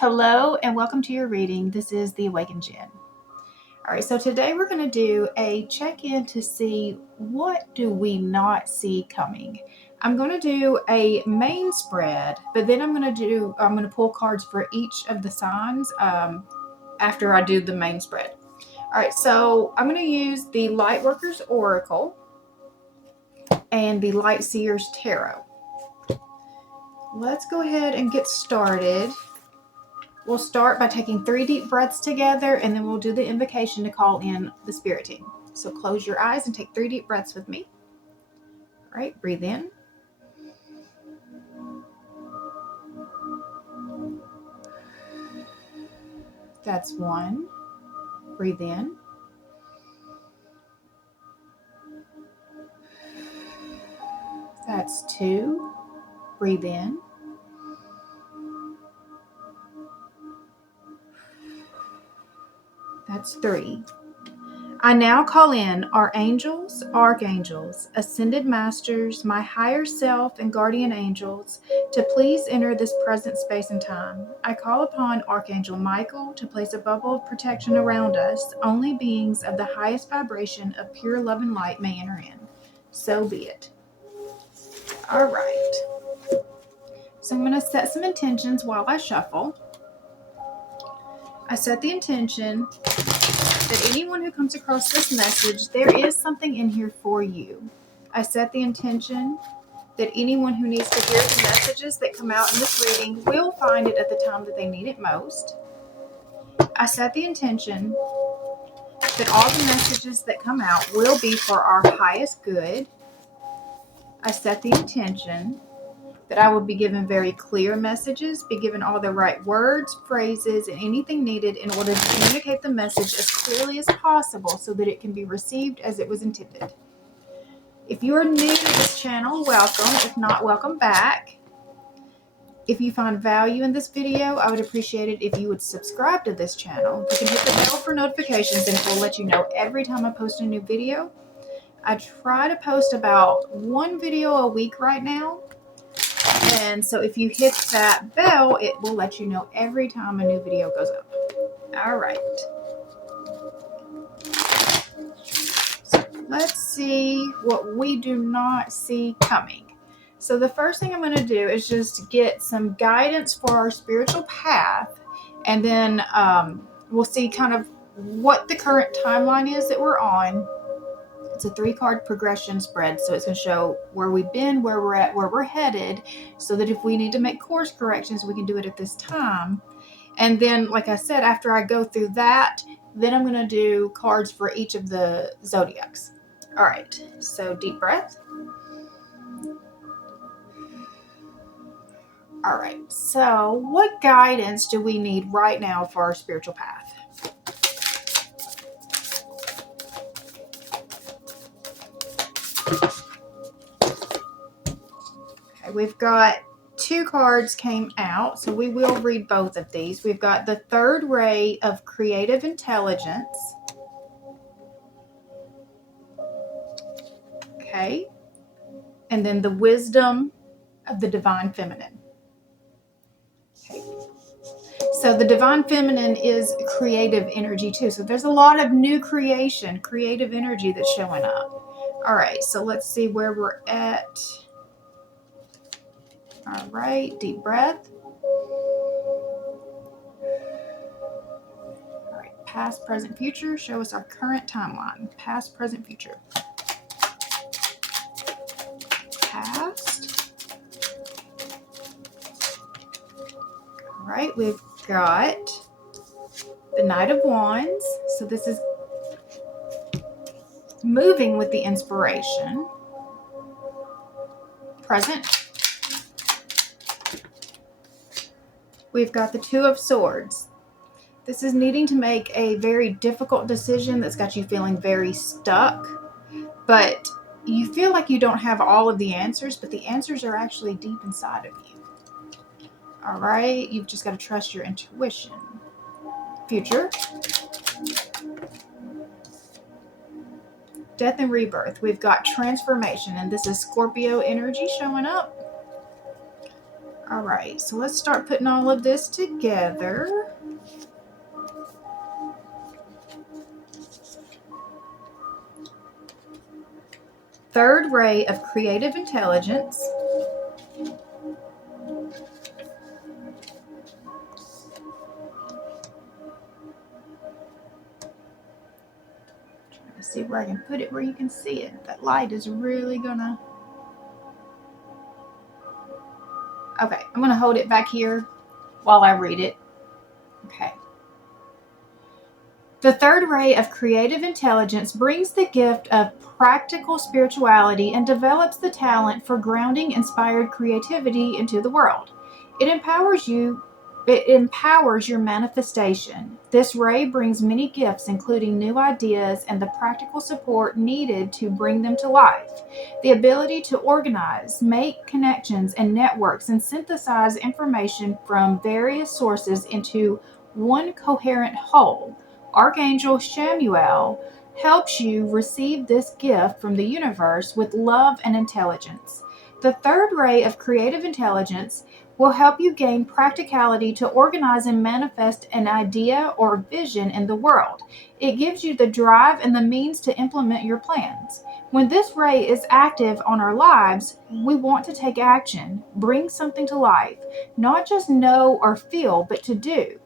Hello and welcome to your reading. This is the Awakened Jen. All right, so today we're going to do a check-in to see what do we not see coming. I'm going to do a main spread, but then I'm going to pull cards for each of the signs after I do the main spread. All right, so I'm going to use the Lightworkers Oracle and the Light Seers Tarot. Let's go ahead and get started. We'll start by taking 3 deep breaths together, and then we'll do the invocation to call in the spirit team. So close your eyes and take 3 deep breaths with me. All right, breathe in. That's 1. Breathe in. That's 2. Breathe in. That's 3. I now call in our angels, archangels, ascended masters, my higher self, and guardian angels to please enter this present space and time. I call upon Archangel Michael to place a bubble of protection around us. Only beings of the highest vibration of pure love and light may enter in. So be it. All right. So I'm going to set some intentions while I shuffle. I set the intention that anyone who comes across this message, there is something in here for you. I set the intention that anyone who needs to hear the messages that come out in this reading will find it at the time that they need it most. I set the intention that all the messages that come out will be for our highest good. I set the intention that I will be given very clear messages, be given all the right words, phrases, and anything needed in order to communicate the message as clearly as possible so that it can be received as it was intended. If you are new to this channel, welcome. If not, welcome back. If you find value in this video, I would appreciate it if you would subscribe to this channel. You can hit the bell for notifications and it will let you know every time I post a new video. I try to post about 1 video a week right now. And so if you hit that bell, it will let you know every time a new video goes up. All right. So let's see what we do not see coming. So the first thing I'm going to do is just get some guidance for our spiritual path. And then we'll see kind of what the current timeline is that we're on. It's a 3-card progression spread, so it's going to show where we've been, where we're at, where we're headed, so that if we need to make course corrections, we can do it at this time. And then, like I said, after I go through that, then I'm going to do cards for each of the zodiacs. All right, so deep breath. All right, so what guidance do we need right now for our spiritual path? Okay, we've got 2 cards came out, so we will read both of these. We've got the 3rd ray of creative intelligence. Okay. And then the wisdom of the divine feminine. Okay. So the divine feminine is creative energy too. So there's a lot of new creation, creative energy that's showing up. All right, so let's see where we're at. All right, deep breath. All right, past, present, future. Show us our current timeline. Past, present, future. Past. All right, we've got the Knight of Wands. So this is moving with the inspiration. Present. We've got the 2 of Swords. This is needing to make a very difficult decision that's got you feeling very stuck, but you feel like you don't have all of the answers, but the answers are actually deep inside of you. All right, you've just got to trust your intuition. Future. Death and rebirth. We've got transformation, and this is Scorpio energy showing up. All right, so let's start putting all of this together. Third ray of creative intelligence. Trying to see where I can put it where you can see it. That light is really gonna... Okay, I'm gonna hold it back here while I read it. Okay. The third ray of creative intelligence brings the gift of practical spirituality and develops the talent for grounding inspired creativity into the world. It empowers your manifestation. This ray brings many gifts, including new ideas and the practical support needed to bring them to life. The ability to organize, make connections and networks, and synthesize information from various sources into one coherent whole. Archangel Chamuel helps you receive this gift from the universe with love and intelligence. The third ray of creative intelligence will help you gain practicality to organize and manifest an idea or vision in the world. It gives you the drive and the means to implement your plans. When this ray is active on our lives, we want to take action, bring something to life, not just know or feel, but to do.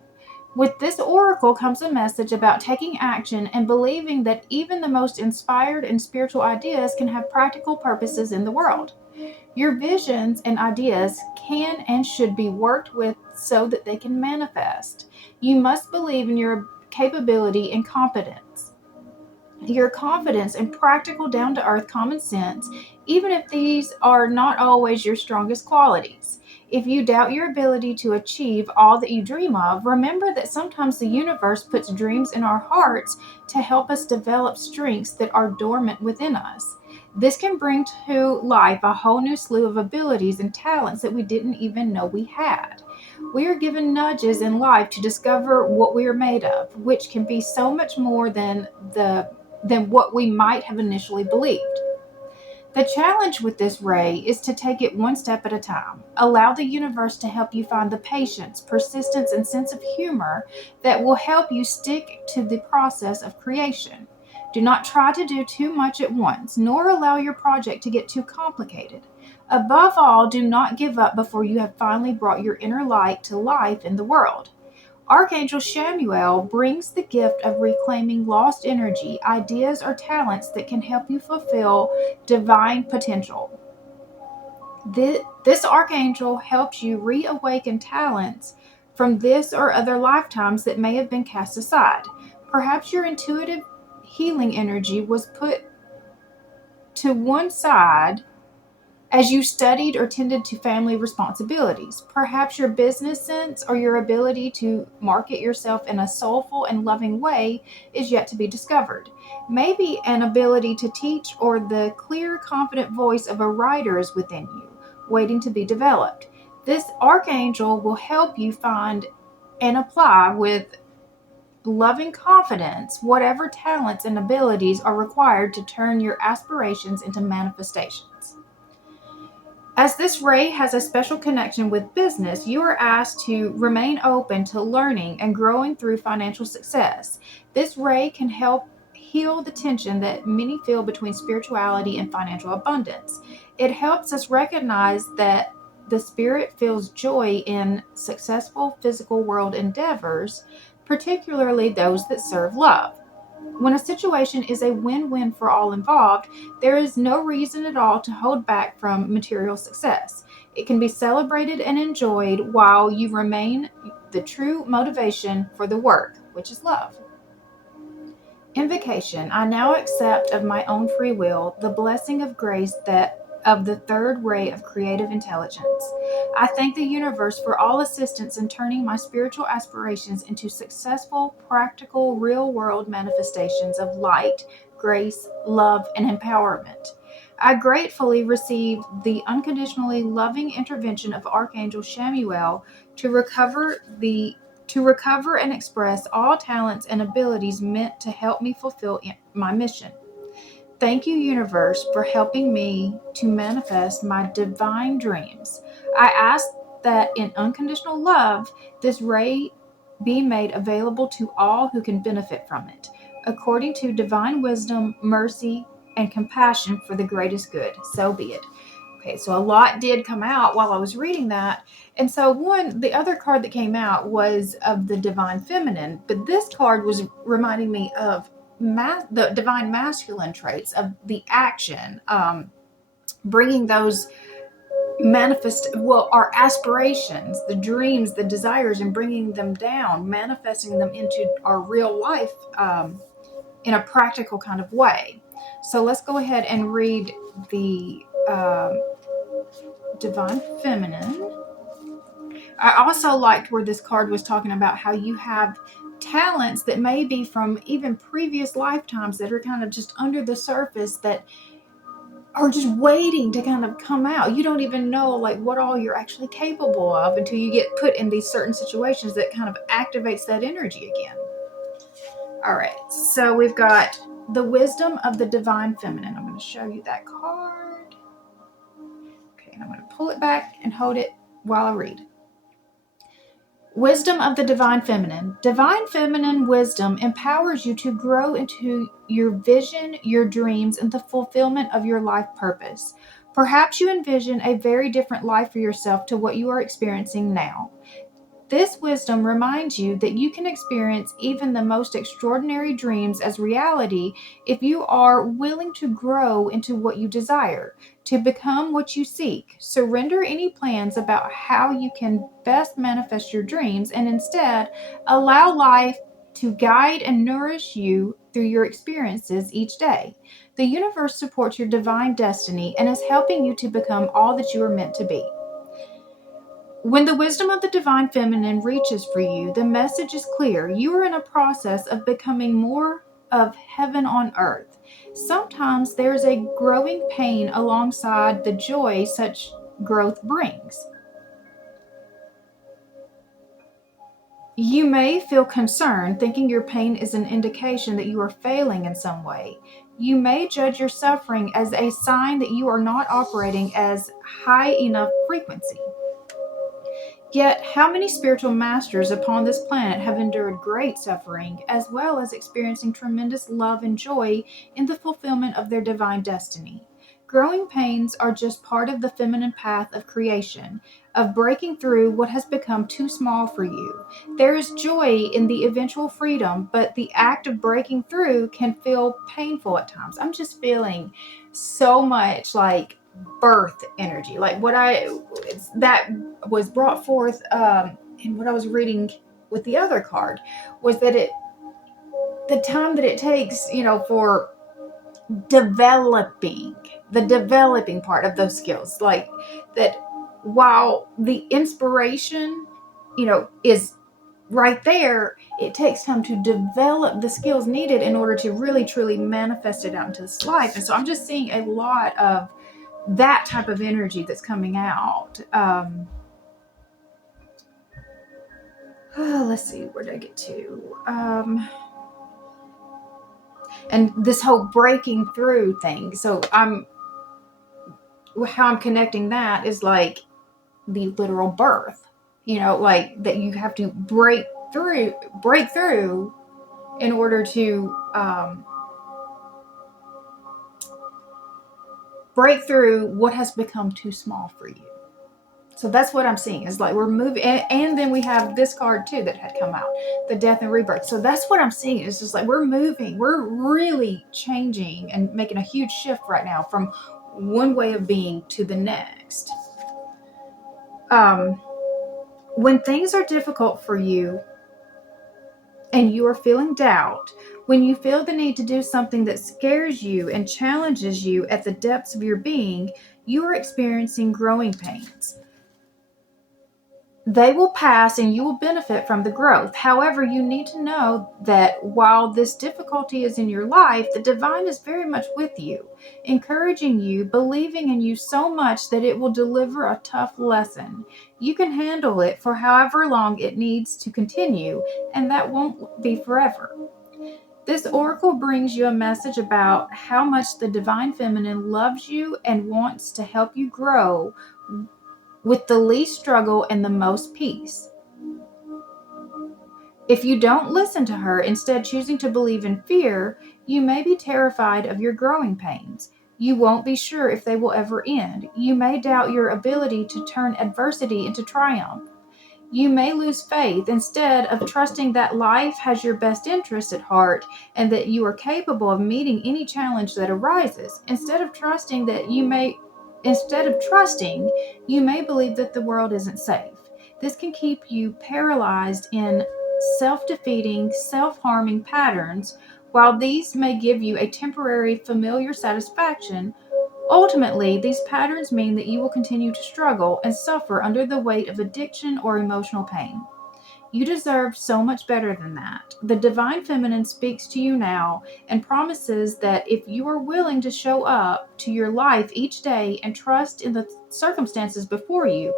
With this oracle comes a message about taking action and believing that even the most inspired and spiritual ideas can have practical purposes in the world. Your visions and ideas can and should be worked with so that they can manifest. You must believe in your capability and competence. Your confidence and practical, down-to-earth common sense, even if these are not always your strongest qualities. If you doubt your ability to achieve all that you dream of, remember that sometimes the universe puts dreams in our hearts to help us develop strengths that are dormant within us. This can bring to life a whole new slew of abilities and talents that we didn't even know we had. We are given nudges in life to discover what we are made of, which can be so much more than what we might have initially believed. The challenge with this ray is to take it one step at a time. Allow the universe to help you find the patience, persistence, and sense of humor that will help you stick to the process of creation. Do not try to do too much at once, nor allow your project to get too complicated. Above all, do not give up before you have finally brought your inner light to life in the world. Archangel Chamuel brings the gift of reclaiming lost energy, ideas, or talents that can help you fulfill divine potential. This archangel helps you reawaken talents from this or other lifetimes that may have been cast aside. Perhaps your intuitive healing energy was put to one side as you studied or tended to family responsibilities. Perhaps your business sense or your ability to market yourself in a soulful and loving way is yet to be discovered. Maybe an ability to teach or the clear, confident voice of a writer is within you, waiting to be developed. This archangel will help you find and apply with loving confidence whatever talents and abilities are required to turn your aspirations into manifestations. As this ray has a special connection with business, you are asked to remain open to learning and growing through financial success. This ray can help heal the tension that many feel between spirituality and financial abundance. It helps us recognize that the spirit feels joy in successful physical world endeavors, particularly those that serve love. When a situation is a win-win for all involved, there is no reason at all to hold back from material success. It can be celebrated and enjoyed while you remain the true motivation for the work, which is love. Invocation. I now accept of my own free will the blessing of grace that of the third ray of creative intelligence. I thank the universe for all assistance in turning my spiritual aspirations into successful, practical, real-world manifestations of light, grace, love, and empowerment. I gratefully receive the unconditionally loving intervention of Archangel Chamuel to recover and express all talents and abilities meant to help me fulfill my mission. Thank you, universe, for helping me to manifest my divine dreams. I ask that in unconditional love, this ray be made available to all who can benefit from it, according to divine wisdom, mercy, and compassion for the greatest good. So be it. Okay, so a lot did come out while I was reading that. And so the other card that came out was of the divine feminine, but this card was reminding me of the divine masculine traits of the action, bringing those our aspirations, the dreams, the desires, and bringing them down, manifesting them into our real life in a practical kind of way. So let's go ahead and read the divine feminine. I also liked where this card was talking about how you have talents that may be from even previous lifetimes that are kind of just under the surface that are just waiting to kind of come out. You don't even know like what all you're actually capable of until you get put in these certain situations that kind of activates that energy again. All right, so we've got the wisdom of the divine feminine. I'm going to show you that card. Okay, and I'm going to pull it back and hold it while I read. Wisdom of the divine feminine. Divine feminine wisdom empowers you to grow into your vision, your dreams, and the fulfillment of your life purpose. Perhaps you envision a very different life for yourself to what you are experiencing now. This wisdom reminds you that you can experience even the most extraordinary dreams as reality if you are willing to grow into what you desire, to become what you seek. Surrender any plans about how you can best manifest your dreams and instead allow life to guide and nourish you through your experiences each day. The universe supports your divine destiny and is helping you to become all that you are meant to be. When the wisdom of the divine feminine reaches for you, the message is clear. You are in a process of becoming more of heaven on earth. Sometimes there's a growing pain alongside the joy such growth brings. You may feel concerned, thinking your pain is an indication that you are failing in some way. You may judge your suffering as a sign that you are not operating as high enough frequency. Yet, how many spiritual masters upon this planet have endured great suffering, as well as experiencing tremendous love and joy in the fulfillment of their divine destiny? Growing pains are just part of the feminine path of creation, of breaking through what has become too small for you. There is joy in the eventual freedom, but the act of breaking through can feel painful at times. I'm just feeling so much like birth energy, like that was brought forth in what I was reading with the other card was that the time that it takes, for developing the developing part of those skills, like that while the inspiration, is right there, it takes time to develop the skills needed in order to really truly manifest it out into this life. And so I'm just seeing a lot of that type of energy that's coming out. Let's see, where did I get to? And this whole breaking through thing. So how I'm connecting that is like the literal birth, like that you have to break through in order to break through what has become too small for you. So that's what I'm seeing is like we're moving. And then we have this card too that had come out, the death and rebirth. So that's what I'm seeing. It's just like we're moving. We're really changing and making a huge shift right now from one way of being to the next. When things are difficult for you and you are feeling doubt, when you feel the need to do something that scares you and challenges you at the depths of your being, you are experiencing growing pains. They will pass and you will benefit from the growth. However, you need to know that while this difficulty is in your life, the divine is very much with you, encouraging you, believing in you so much that it will deliver a tough lesson. You can handle it for however long it needs to continue, and that won't be forever. This oracle brings you a message about how much the divine feminine loves you and wants to help you grow with the least struggle and the most peace. If you don't listen to her, instead choosing to believe in fear, you may be terrified of your growing pains. You won't be sure if they will ever end. You may doubt your ability to turn adversity into triumph. You may lose faith instead of trusting that life has your best interests at heart and that you are capable of meeting any challenge that arises. Instead of trusting, you may believe that the world isn't safe. This can keep you paralyzed in self-defeating, self-harming patterns. While these may give you a temporary familiar satisfaction, ultimately, these patterns mean that you will continue to struggle and suffer under the weight of addiction or emotional pain. You deserve so much better than that. The Divine Feminine speaks to you now and promises that if you are willing to show up to your life each day and trust in the circumstances before you,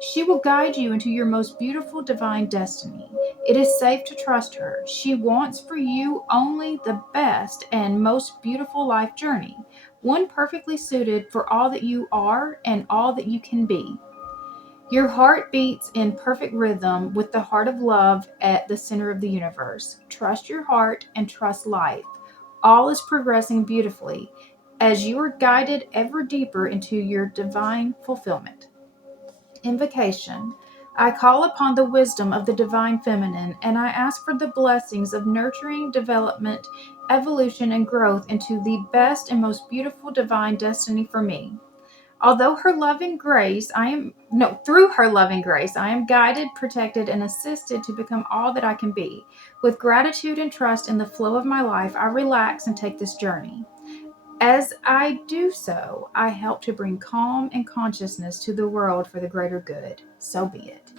she will guide you into your most beautiful divine destiny. It is safe to trust her. She wants for you only the best and most beautiful life journey, one perfectly suited for all that you are and all that you can be. Your heart beats in perfect rhythm with the heart of love at the center of the universe. Trust your heart and trust life. All is progressing beautifully as you are guided ever deeper into your divine fulfillment. Invocation. I call upon the wisdom of the Divine Feminine, and I ask for the blessings of nurturing, development, evolution, and growth into the best and most beautiful divine destiny for me. Through her loving grace, I am guided, protected, and assisted to become all that I can be. With gratitude and trust in the flow of my life, I relax and take this journey. As I do so, I help to bring calm and consciousness to the world for the greater good. So be it.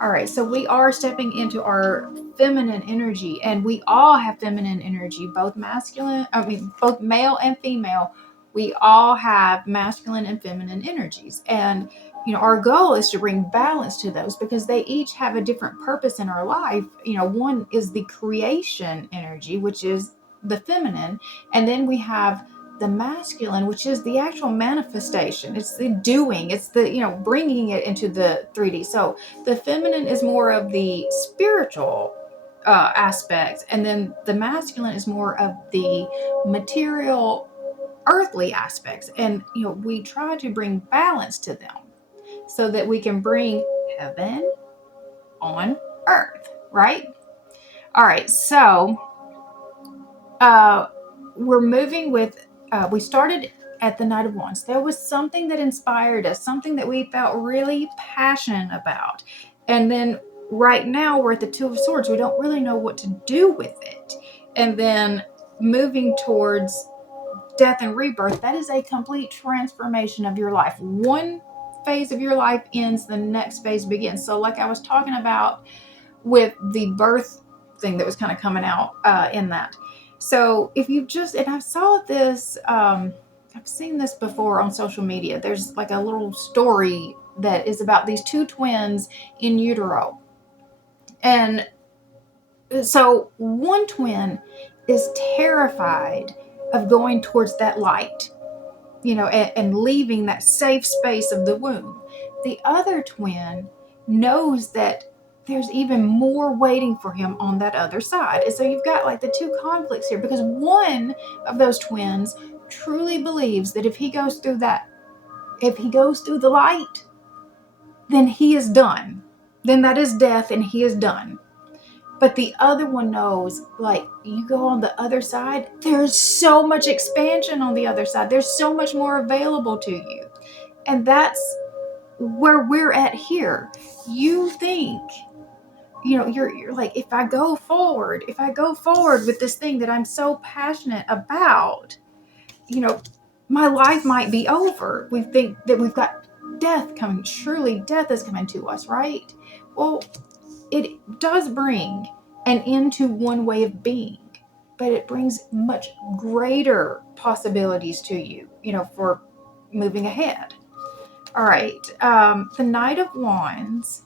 All right, so we are stepping into our feminine energy, and we all have feminine energy, both male and female. We all have masculine and feminine energies. And our goal is to bring balance to those because they each have a different purpose in our life. One is the creation energy, which is the feminine, and then we have the masculine, which is the actual manifestation. It's the doing. It's the, bringing it into the 3D. So the feminine is more of the spiritual aspects, and then the masculine is more of the material, earthly aspects. And, we try to bring balance to them so that we can bring heaven on earth, right? All right. So we're moving with we started at the Knight of Wands. There was something that inspired us, something that we felt really passionate about. And then right now we're at the Two of Swords. We don't really know what to do with it. And then moving towards death and rebirth, that is a complete transformation of your life. One phase of your life ends, the next phase begins. So like I was talking about with the birth thing that was kind of coming out in that. So if you and I saw this, I've seen this before on social media. There's like a little story that is about these two twins in utero. And so one twin is terrified of going towards that light, and leaving that safe space of the womb. The other twin knows that there's even more waiting for him on that other side. And so you've got like the two conflicts here, because one of those twins truly believes that if he goes through the light, then he is done. Then that is death and he is done. But the other one knows, like, you go on the other side, there's so much expansion on the other side. There's so much more available to you. And that's where we're at here. You think, you're like, if I go forward with this thing that I'm so passionate about, my life might be over. We think that we've got death coming. Surely death is coming to us, right? Well, it does bring an end to one way of being, but it brings much greater possibilities to you, for moving ahead. All right. The Knight of Wands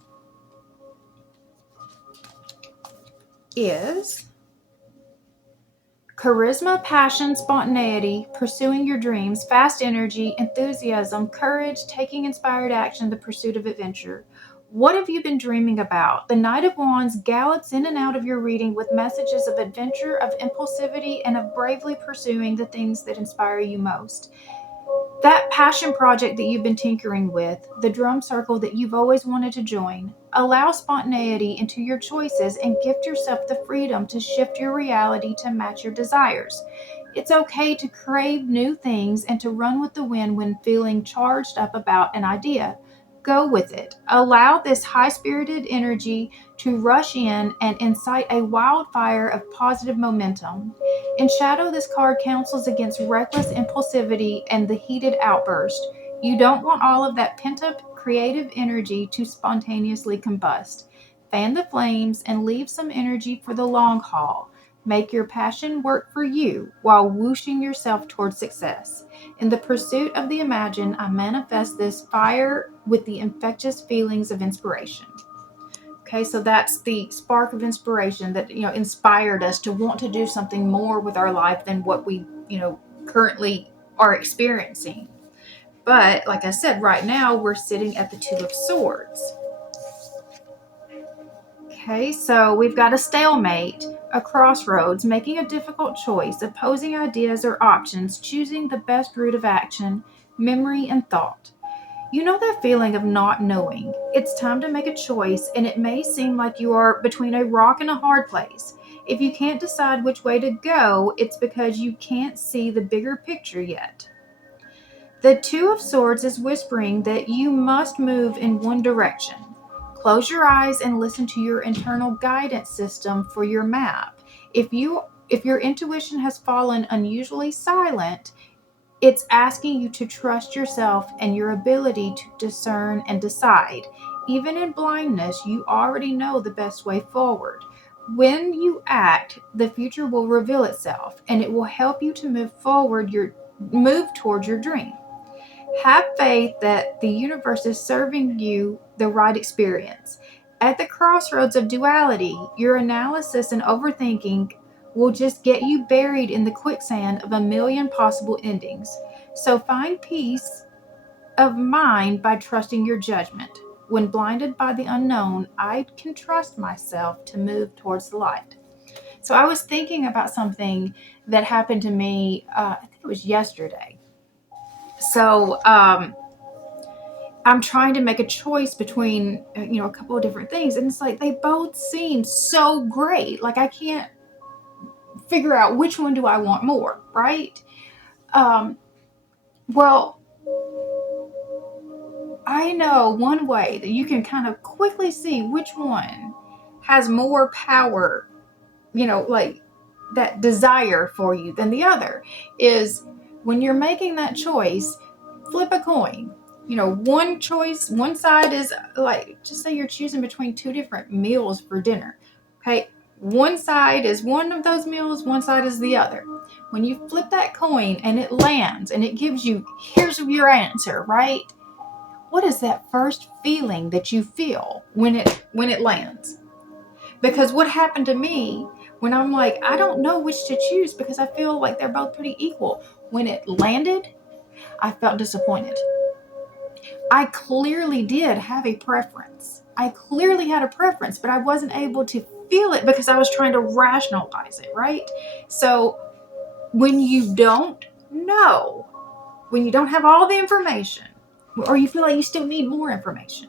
is charisma, passion, spontaneity, pursuing your dreams, fast energy, enthusiasm, courage, taking inspired action, the pursuit of adventure. What have you been dreaming about? The Knight of Wands gallops in and out of your reading with messages of adventure, of impulsivity, and of bravely pursuing the things that inspire you most. That passion project that you've been tinkering with, the drum circle that you've always wanted to join, allow spontaneity into your choices and gift yourself the freedom to shift your reality to match your desires. It's okay to crave new things and to run with the wind when feeling charged up about an idea. Go with it. Allow this high-spirited energy to rush in and incite a wildfire of positive momentum. In shadow, this card counsels against reckless impulsivity and the heated outburst. You don't want all of that pent-up creative energy to spontaneously combust. Fan the flames and leave some energy for the long haul. Make your passion work for you while whooshing yourself toward success. In the pursuit of the imagined, I manifest this fire with the infectious feelings of inspiration. Okay, so that's the spark of inspiration that, inspired us to want to do something more with our life than what we, currently are experiencing. But like I said, right now we're sitting at the Two of Swords. Okay, so we've got a stalemate, a crossroads, making a difficult choice, opposing ideas or options, choosing the best route of action, memory and thought. You know that feeling of not knowing. It's time to make a choice, and it may seem like you are between a rock and a hard place. If you can't decide which way to go, it's because you can't see the bigger picture yet. The Two of Swords is whispering that you must move in one direction. Close your eyes and listen to your internal guidance system for your map. If your intuition has fallen unusually silent, it's asking you to trust yourself and your ability to discern and decide. Even in blindness, you already know the best way forward. When you act, the future will reveal itself, and it will help you to move towards your dream. Have faith that the universe is serving you the right experience. At the crossroads of duality, your analysis and overthinking will just get you buried in the quicksand of a million possible endings. So find peace of mind by trusting your judgment. When blinded by the unknown, I can trust myself to move towards the light. So I was thinking about something that happened to me, I think it was yesterday. So I'm trying to make a choice between, a couple of different things. And it's like they both seem so great. Like I can't figure out which one do I want more, right? Well, I know one way that you can kind of quickly see which one has more power, like that desire for you than the other is when you're making that choice, flip a coin. One choice, one side is like, just say you're choosing between two different meals for dinner. Okay. One side is one of those meals, one side is the other. When you flip that coin and it lands and it gives you, here's your answer, right? What is that first feeling that you feel when it lands? Because what happened to me when I'm like, I don't know which to choose because I feel like they're both pretty equal. When it landed, I felt disappointed. I clearly did have a preference. I clearly had a preference, but I wasn't able to feel it because I was trying to rationalize it, right? So when you don't know, when you don't have all the information, or you feel like you still need more information,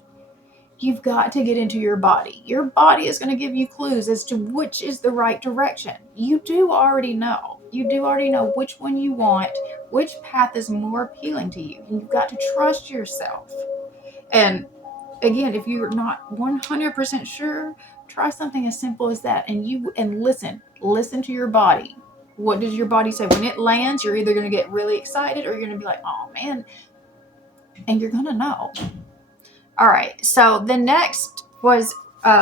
you've got to get into your body. Your body is going to give you clues as to which is the right direction. You do already know. You do already know which one you want, which path is more appealing to you. And you've got to trust yourself. And again, if you're not 100% sure, try something as simple as that. And listen to your body. What does your body say? When it lands, you're either going to get really excited or you're going to be like, oh man, and you're going to know. All right, so the next was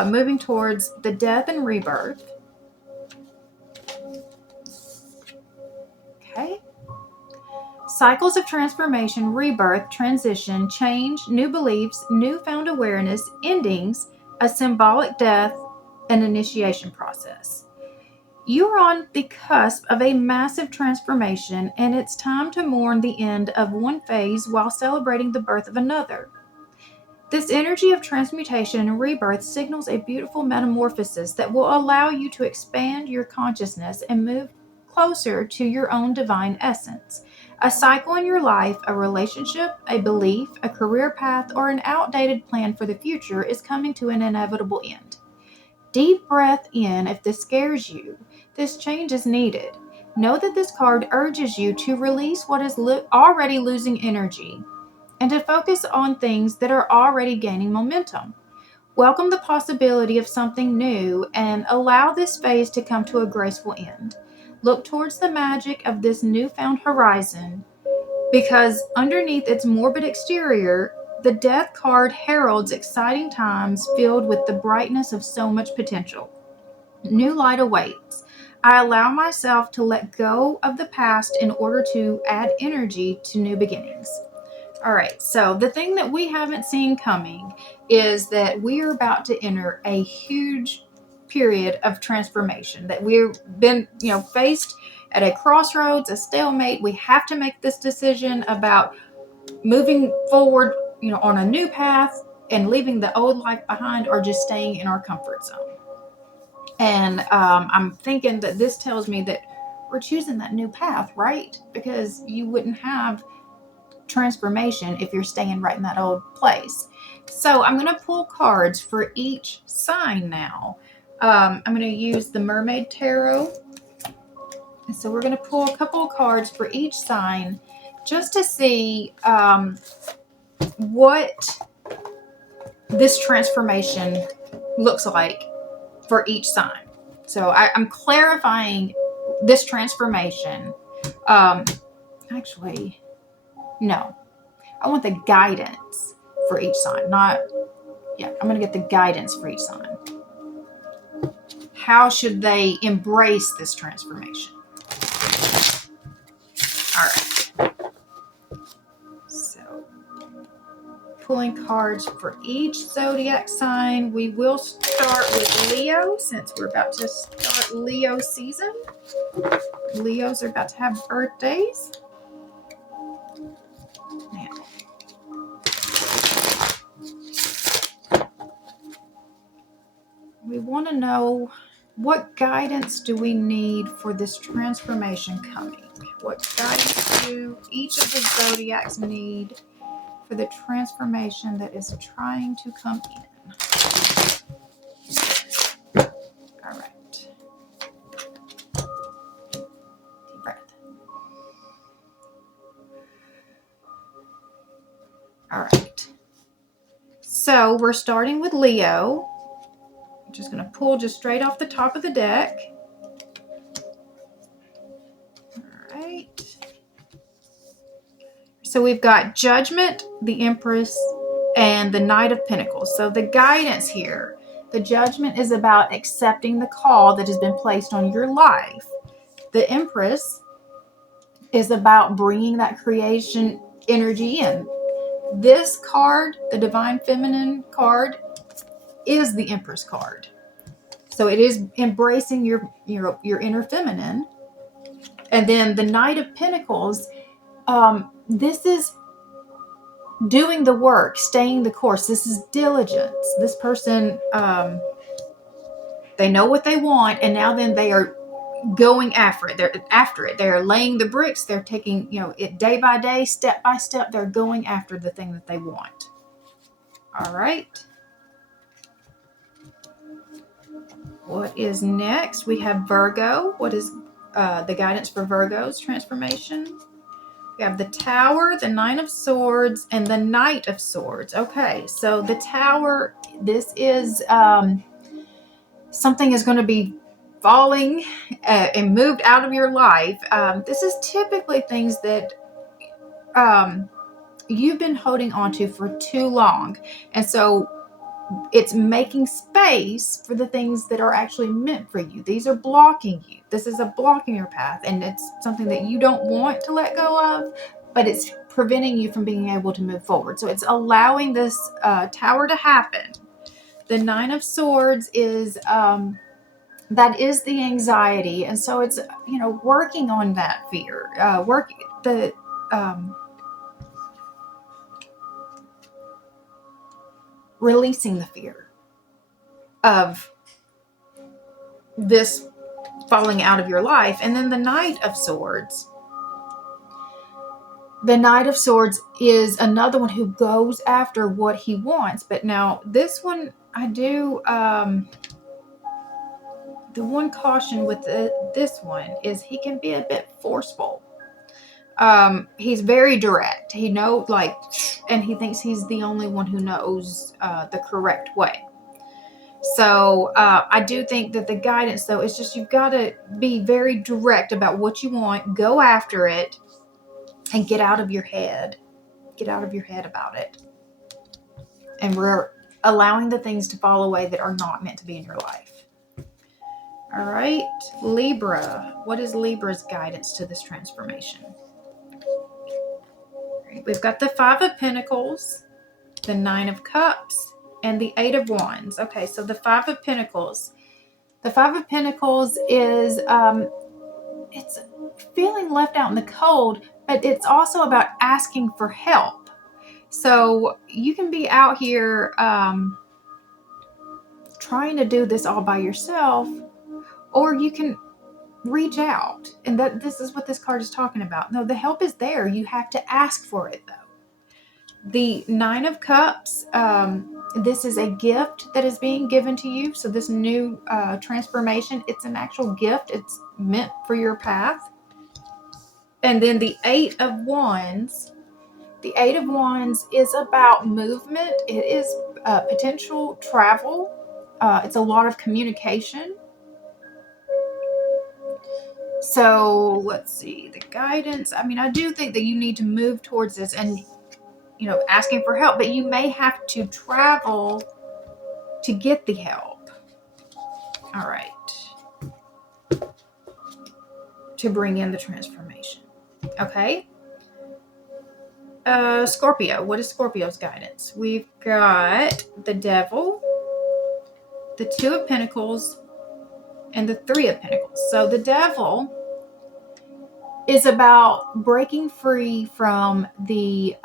moving towards the death and rebirth. Okay. Cycles of transformation, rebirth, transition, change, new beliefs, newfound awareness, endings, a symbolic death, an initiation process. You are on the cusp of a massive transformation, and it's time to mourn the end of one phase while celebrating the birth of another. This energy of transmutation and rebirth signals a beautiful metamorphosis that will allow you to expand your consciousness and move closer to your own divine essence. A cycle in your life, a relationship, a belief, a career path, or an outdated plan for the future is coming to an inevitable end. Deep breath in if this scares you. This change is needed. Know that this card urges you to release what is already losing energy and to focus on things that are already gaining momentum. Welcome the possibility of something new and allow this phase to come to a graceful end. Look towards the magic of this newfound horizon because underneath its morbid exterior, the Death card heralds exciting times filled with the brightness of so much potential. New light awaits. I allow myself to let go of the past in order to add energy to new beginnings. All right, so the thing that we haven't seen coming is that we are about to enter a huge period of transformation, that we've been, faced at a crossroads, a stalemate. We have to make this decision about moving forward, on a new path and leaving the old life behind, or just staying in our comfort zone. And I'm thinking that this tells me that we're choosing that new path, right? Because you wouldn't have transformation if you're staying right in that old place. So I'm going to pull cards for each sign now. I'm going to use the Mermaid Tarot. And so we're going to pull a couple of cards for each sign just to see what this transformation looks like for each sign. So I'm clarifying this transformation. Actually, no. I want the guidance for each sign. I'm going to get the guidance for each sign. How should they embrace this transformation? All right. So, pulling cards for each zodiac sign. We will start with Leo since we're about to start Leo season. Leos are about to have birthdays. Now, we want to know, what guidance do we need for this transformation coming? What guidance do each of the zodiacs need for the transformation that is trying to come in? All right. Deep breath. All right. So we're starting with Leo. I'm just going to pull just straight off the top of the deck. All right. So we've got Judgment, the Empress, and the Knight of Pentacles. So the guidance here, the Judgment is about accepting the call that has been placed on your life. The Empress is about bringing that creation energy in. This card, the Divine Feminine card, is the Empress card. So it is embracing your inner feminine. And then the Knight of Pentacles, this is doing the work, staying the course. This is diligence. This person, they know what they want, and now then they are going after it. They're after it. They're laying the bricks. They're taking, it day by day, step by step. They're going after the thing that they want. All right. What is next? We have Virgo. What is the guidance for Virgo's transformation? We have the Tower, the Nine of Swords, and the Knight of Swords. Okay, so the Tower, this is something is going to be falling and moved out of your life. This is typically things that you've been holding on to for too long. And so it's making space for the things that are actually meant for you. These are blocking you. This is a block in your path, and it's something that you don't want to let go of, but it's preventing you from being able to move forward. So it's allowing this Tower to happen. The Nine of Swords is that is the anxiety. And so it's, working on that fear, releasing the fear of this falling out of your life. And then the Knight of Swords. The Knight of Swords is another one who goes after what he wants. But now this one, I do, the one caution with this one is he can be a bit forceful. He's very direct. He knows, and he thinks he's the only one who knows the correct way. So I do think that the guidance, though, is just you've got to be very direct about what you want, go after it, and get out of your head. Get out of your head about it. And we're allowing the things to fall away that are not meant to be in your life. All right, Libra. What is Libra's guidance to this transformation? We've got the Five of Pentacles, the Nine of Cups, and the Eight of Wands. Okay, so the Five of Pentacles. The Five of Pentacles is, it's feeling left out in the cold, but it's also about asking for help. So you can be out here trying to do this all by yourself, or you can reach out. And this is what this card is talking about. No, the help is there. You have to ask for it, though. The Nine of Cups, this is a gift that is being given to you. So this new transformation, it's an actual gift. It's meant for your path. And then the Eight of Wands. The Eight of Wands is about movement. It is potential travel. It's a lot of communication. So let's see, the guidance. I mean, I do think that you need to move towards this and, asking for help, but you may have to travel to get the help. All right. To bring in the transformation. Okay. Scorpio. What is Scorpio's guidance? We've got the Devil, the Two of Pentacles, and the Three of Pentacles. So the Devil is about breaking free from the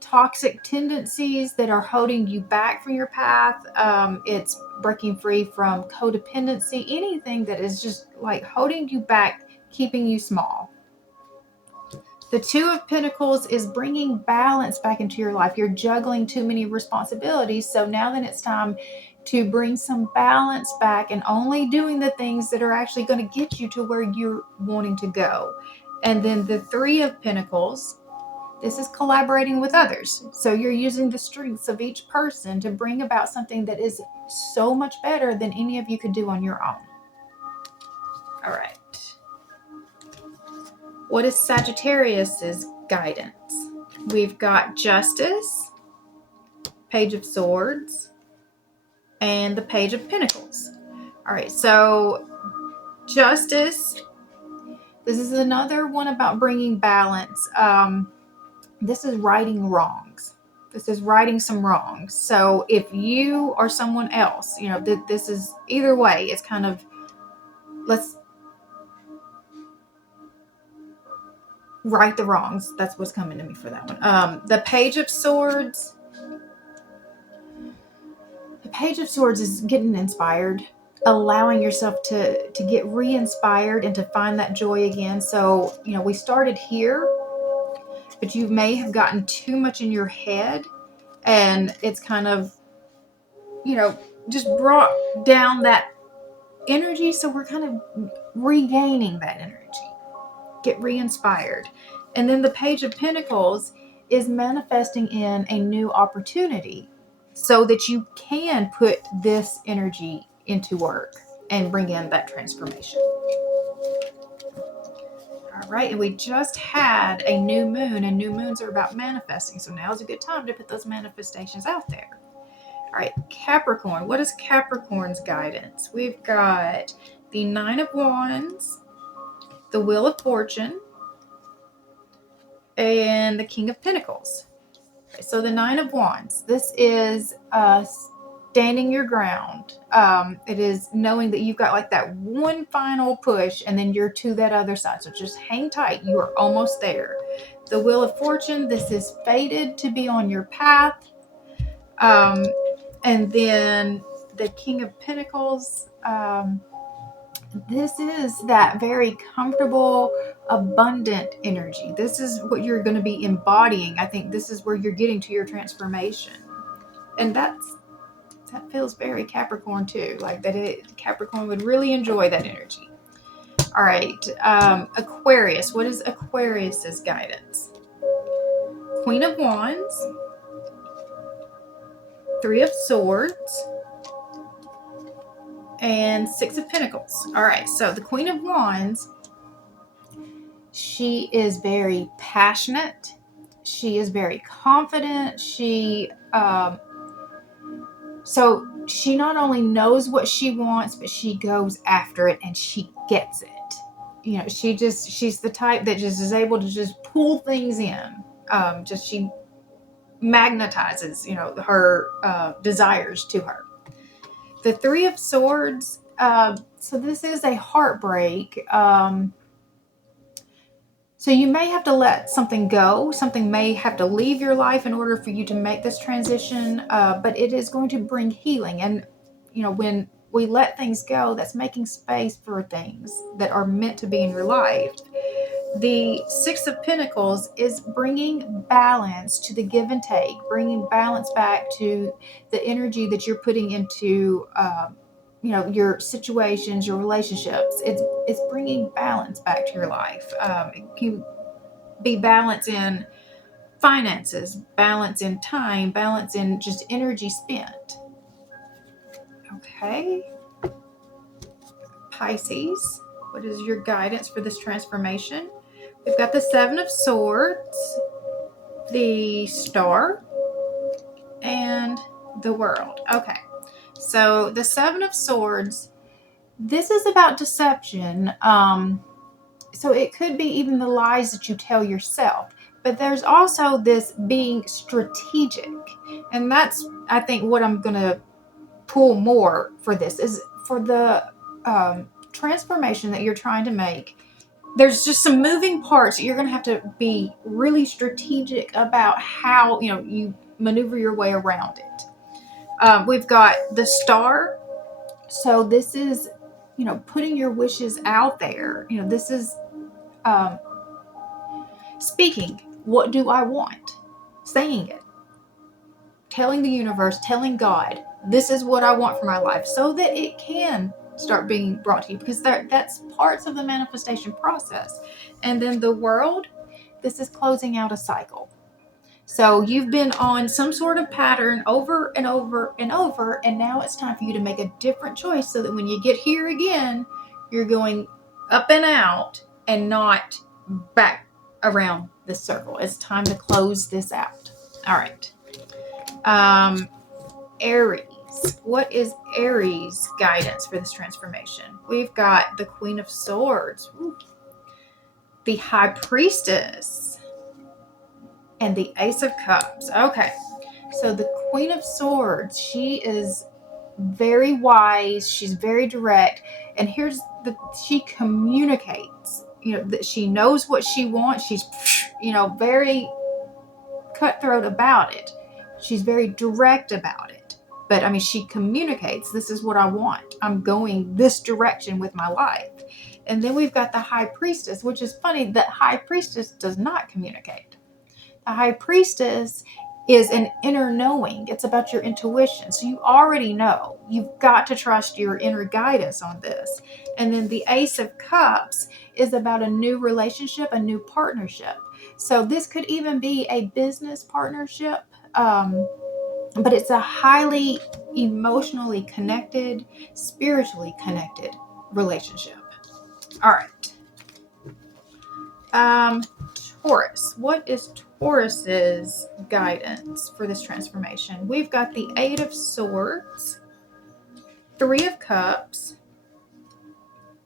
toxic tendencies that are holding you back from your path. It's breaking free from codependency, anything that is just like holding you back, keeping you small. The Two of Pentacles is bringing balance back into your life. You're juggling too many responsibilities. So now then it's time to bring some balance back and only doing the things that are actually going to get you to where you're wanting to go. And then the Three of Pentacles, this is collaborating with others. So you're using the strengths of each person to bring about something that is so much better than any of you could do on your own. All right. What is Sagittarius's guidance? We've got Justice, Page of Swords, and the Page of Pentacles. All right, so Justice, this is another one about bringing balance. This is righting wrongs. This is righting some wrongs. So if you or someone else, this is either way, it's kind of, let's right the wrongs. That's what's coming to me for that one. The Page of Swords. The Page of Swords is getting inspired, allowing yourself to get re-inspired and to find that joy again. So, we started here, but you may have gotten too much in your head, and it's kind of, just brought down that energy. So we're kind of regaining that energy. Get re-inspired. And then the Page of Pentacles is manifesting in a new opportunity so that you can put this energy into work and bring in that transformation. All right, and we just had a new moon, and new moons are about manifesting. So now is a good time to put those manifestations out there. All right, Capricorn. What is Capricorn's guidance? We've got the Nine of Wands, the Wheel of Fortune, and the King of Pentacles. Okay, so the Nine of Wands, this is standing your ground. It is knowing that you've got like that one final push and then you're to that other side. So just hang tight. You are almost there. The Wheel of Fortune, this is fated to be on your path. And then the King of Pentacles, this is that very comfortable, abundant energy. This is what you're going to be embodying. I think this is where you're getting to your transformation. And that feels very Capricorn too. Like Capricorn would really enjoy that energy. All right. Aquarius. What is Aquarius's guidance? Queen of Wands, Three of Swords, and Six of Pentacles. All right, so the Queen of Wands, she is very passionate. She is very confident. So she not only knows what she wants, but she goes after it and she gets it. You know, she's the type that just is able to just pull things in. She magnetizes, her desires to her. The Three of Swords, so this is a heartbreak. So you may have to let something go. Something may have to leave your life in order for you to make this transition, but it is going to bring healing. And, when we let things go, that's making space for things that are meant to be in your life. The Six of Pentacles is bringing balance to the give and take, bringing balance back to the energy that you're putting into, your situations, your relationships. It's bringing balance back to your life. It can be balance in finances, balance in time, balance in just energy spent. Okay. Pisces, what is your guidance for this transformation? We've got the Seven of Swords, the Star, and the World. Okay, so the Seven of Swords, this is about deception. So it could be even the lies that you tell yourself, but there's also this being strategic. And that's, I think, what I'm going to pull more for this is for the transformation that you're trying to make. There's just some moving parts that you're going to have to be really strategic about how, you maneuver your way around it. We've got the Star. So this is, putting your wishes out there. This is speaking. What do I want? Saying it. Telling the universe, telling God, this is what I want for my life, so that it can start being brought to you, because that's parts of the manifestation process. And then the World, this is closing out a cycle. So you've been on some sort of pattern over and over and over, and now it's time for you to make a different choice so that when you get here again, you're going up and out and not back around this circle. It's time to close this out. All right. Aries. What is Aries' guidance for this transformation? We've got the Queen of Swords, the High Priestess, and the Ace of Cups. Okay, so the Queen of Swords, she is very wise. She's very direct. And she communicates, that she knows what she wants. She's, very cutthroat about it. She's very direct about it. But she communicates, this is what I want. I'm going this direction with my life. And then we've got the High Priestess, which is funny that High Priestess does not communicate. The High Priestess is an inner knowing. It's about your intuition. So you already know. You've got to trust your inner guidance on this. And then the Ace of Cups is about a new relationship, a new partnership. So this could even be a business partnership. But it's a highly emotionally connected, spiritually connected relationship. All right. Taurus. What is Taurus's guidance for this transformation? We've got the Eight of Swords, Three of Cups,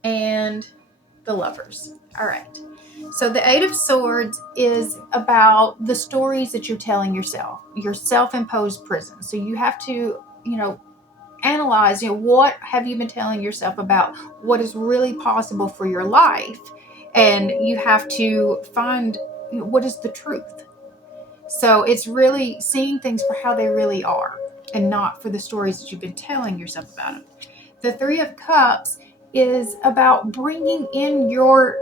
and the Lovers. All right. So the Eight of Swords is about the stories that you're telling yourself, your self-imposed prison. So you have to, analyze, what have you been telling yourself about what is really possible for your life? And you have to find, what is the truth. So it's really seeing things for how they really are and not for the stories that you've been telling yourself about them. The Three of Cups is about bringing in your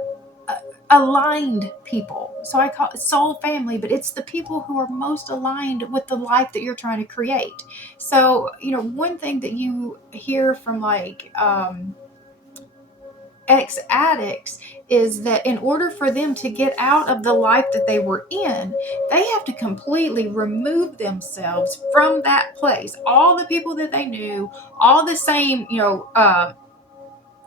aligned people. So I call it soul family, but it's the people who are most aligned with the life that you're trying to create. So, one thing that you hear from ex-addicts is that in order for them to get out of the life that they were in, they have to completely remove themselves from that place. All the people that they knew, all the same,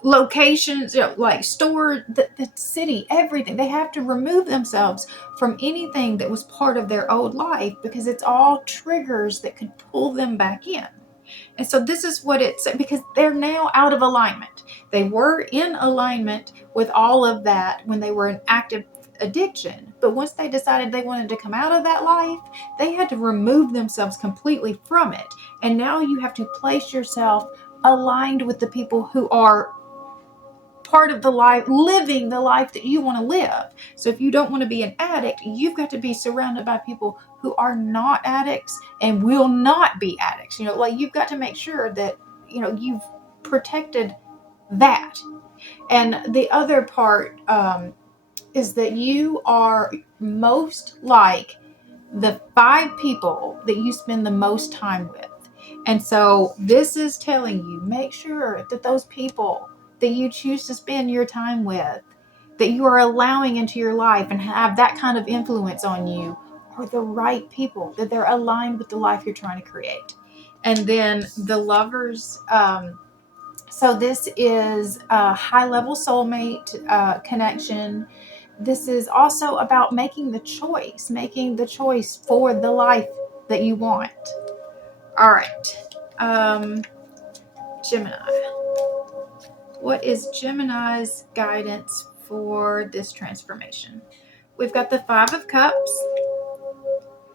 locations, like store, the city, everything. They have to remove themselves from anything that was part of their old life, because it's all triggers that could pull them back in. And so this is what it's, because they're now out of alignment. They were in alignment with all of that when they were in active addiction. But once they decided they wanted to come out of that life, they had to remove themselves completely from it. And now you have to place yourself aligned with the people who are part of the life, living the life that you want to live. So if you don't want to be an addict, you've got to be surrounded by people who are not addicts and will not be addicts. You've got to make sure that, you've protected that. And the other part is that you are most like the 5 people that you spend the most time with. And so this is telling you, make sure that those people that you choose to spend your time with, that you are allowing into your life and have that kind of influence on you, are the right people, that they're aligned with the life you're trying to create. And then the Lovers, so this is a high-level soulmate connection. This is also about making the choice for the life that you want. All right. Gemini. What is Gemini's guidance for this transformation? We've got the 5 of Cups,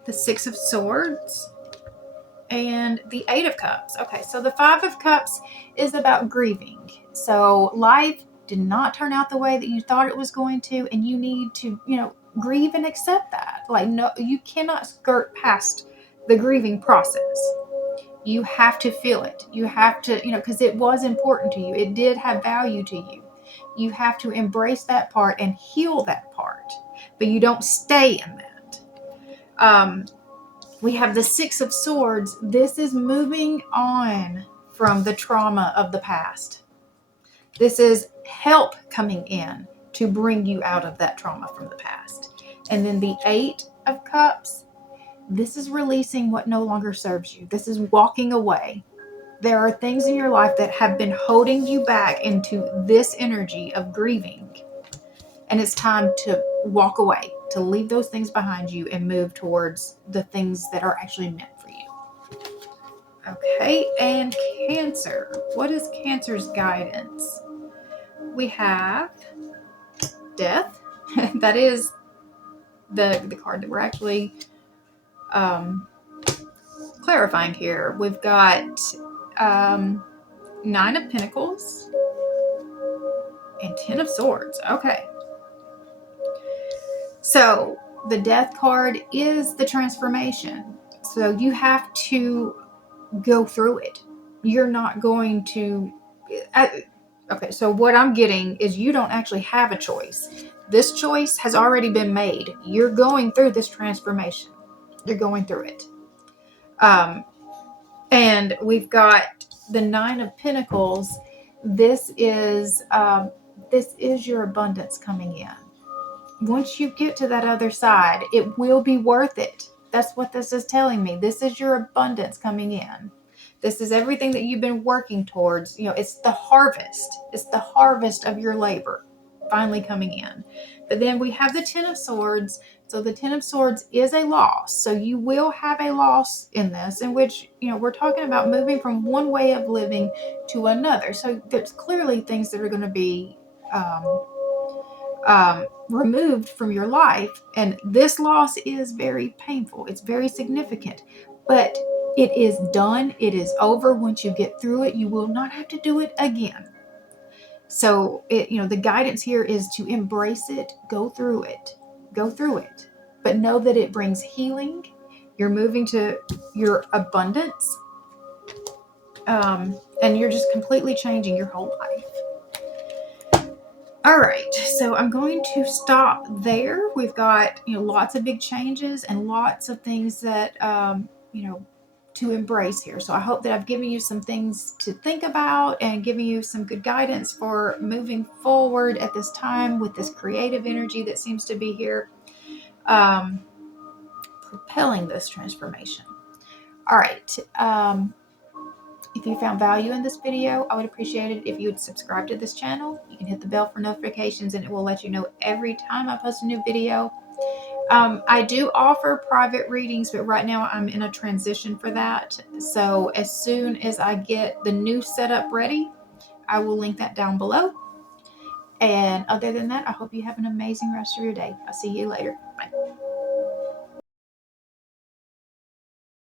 the 6 of Swords, and the 8 of Cups. Okay, so the 5 of Cups is about grieving. So life did not turn out the way that you thought it was going to, and you need to, grieve and accept that. No, you cannot skirt past the grieving process. You have to feel it. You have to, because it was important to you. It did have value to you. You have to embrace that part and heal that part, but you don't stay in that. We have the 6 of Swords. This is moving on from the trauma of the past. This is help coming in to bring you out of that trauma from the past. And then the 8 of Cups, this is releasing what no longer serves you. This is walking away. There are things in your life that have been holding you back into this energy of grieving. And it's time to walk away, to leave those things behind you and move towards the things that are actually meant for you. Okay, and Cancer. What is Cancer's guidance? We have Death. That is the card that we're actually clarifying here. We've got 9 of Pentacles and 10 of Swords. Okay. So the Death card is the transformation. So you have to go through it. You're not going to... okay, so what I'm getting is you don't actually have a choice. This choice has already been made. You're going through this transformation. You're going through it. And we've got the 9 of Pentacles. This is your abundance coming in. Once you get to that other side, it will be worth it. That's what this is telling me. This is your abundance coming in. This is everything that you've been working towards. It's the harvest. It's the harvest of your labor finally coming in. But then we have the 10 of Swords. So the 10 of Swords is a loss. So you will have a loss in this, in which, we're talking about moving from one way of living to another. So there's clearly things that are going to be removed from your life. And this loss is very painful. It's very significant. But It is done. It is over. Once you get through it, you will not have to do it again. So the guidance here is to embrace it, go through it, but know that it brings healing. You're moving to your abundance, and you're just completely changing your whole life. All right, so I'm going to stop there. We've got lots of big changes and lots of things that to embrace here. So I hope that I've given you some things to think about and given you some good guidance for moving forward at this time with this creative energy that seems to be here, propelling this transformation. All right. If you found value in this video, I would appreciate it if you would subscribe to this channel. You can hit the bell for notifications and it will let you know every time I post a new video. I do offer private readings, but right now I'm in a transition for that. So as soon as I get the new setup ready, I will link that down below. And other than that, I hope you have an amazing rest of your day. I'll see you later. Bye.